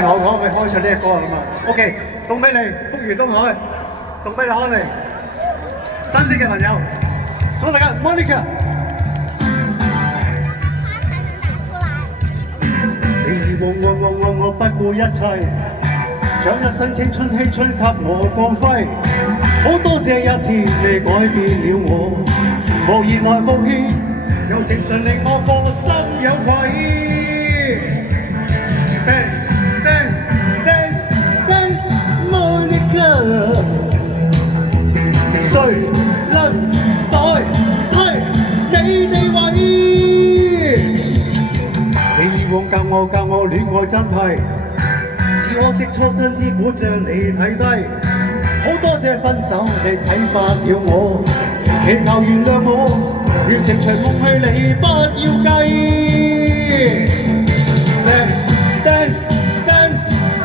會好可以開唱呢隻歌啊嘛。OK， 送俾你，福如東海，送俾你康寧，新識嘅朋友，送大家 Monica。你和我不顧一切，將一生青春氣給我光輝。好多謝一天你改變了我，無言來奉獻，柔情常令我個心有愧。Dance, dance, dance, dance, Monica， 誰能代替你地位？你以往教我戀愛真諦，只可惜初生之犢將你睇低。好多謝分手你啟發了我，祈求原諒我，要情隨夢去你不要計。Dance, dance,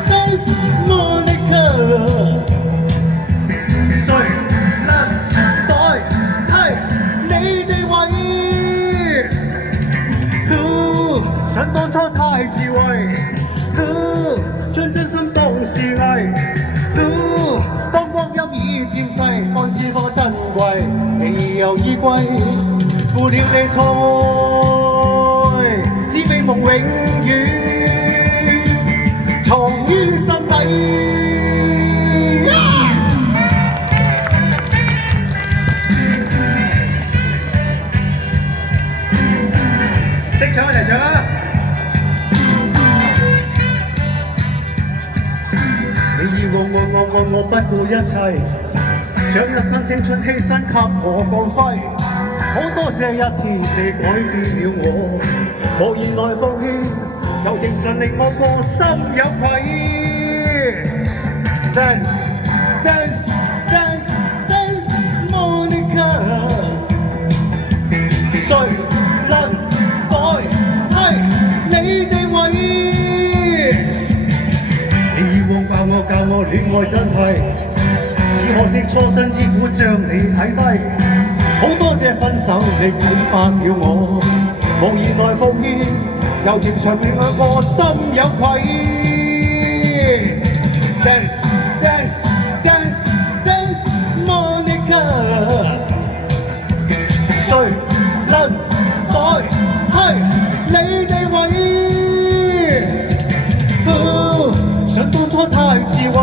dance, Monica， 誰能代替你地位？想當初太智慧，將真心當是藝。當光陰已漸逝，方知多珍貴。你又已歸，負了你錯愛，只美夢永遠。藏於心底。識唱一齊唱啊！你以我不顧一切，將一生青春犧牲給我光輝。好多謝一天你改變了我，無言來奉獻。柔情常令我個心有愧。Dance, dance, dance, dance, Monica， 誰能代替你地位？你以往教我戀愛真諦，只可惜初生之犢將你睇低。好多謝分手你啟發了我，無言來奉獻。柔情長令我心有愧。Dance, dance, dance, dance, Monica， 誰能代替你地位？想當初太智慧，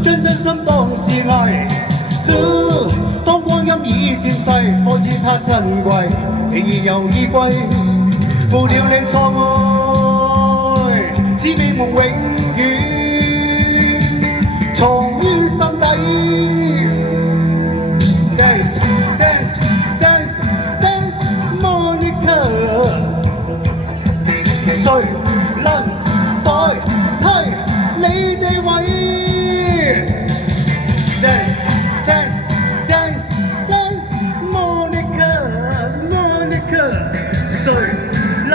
將真心當是藝。當光陰已漸逝，方知它珍貴。你又已歸，負了你錯愛，只美夢永遠藏於心底。Dance, dance, dance, dance, Monica， 誰能代替你地位？Dance, dance, dance, dance, Monica， Monica， 誰能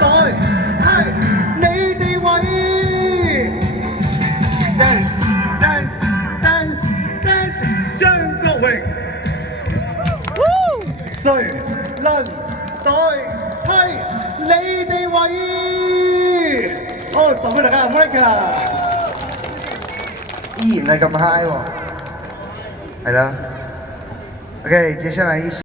代替你地位？Dance, dance, dance, dance， 張國榮，誰能代替你地位？好，送俾大家 Monica。依然係咁 high 喎，係啦。OK，接下來一首。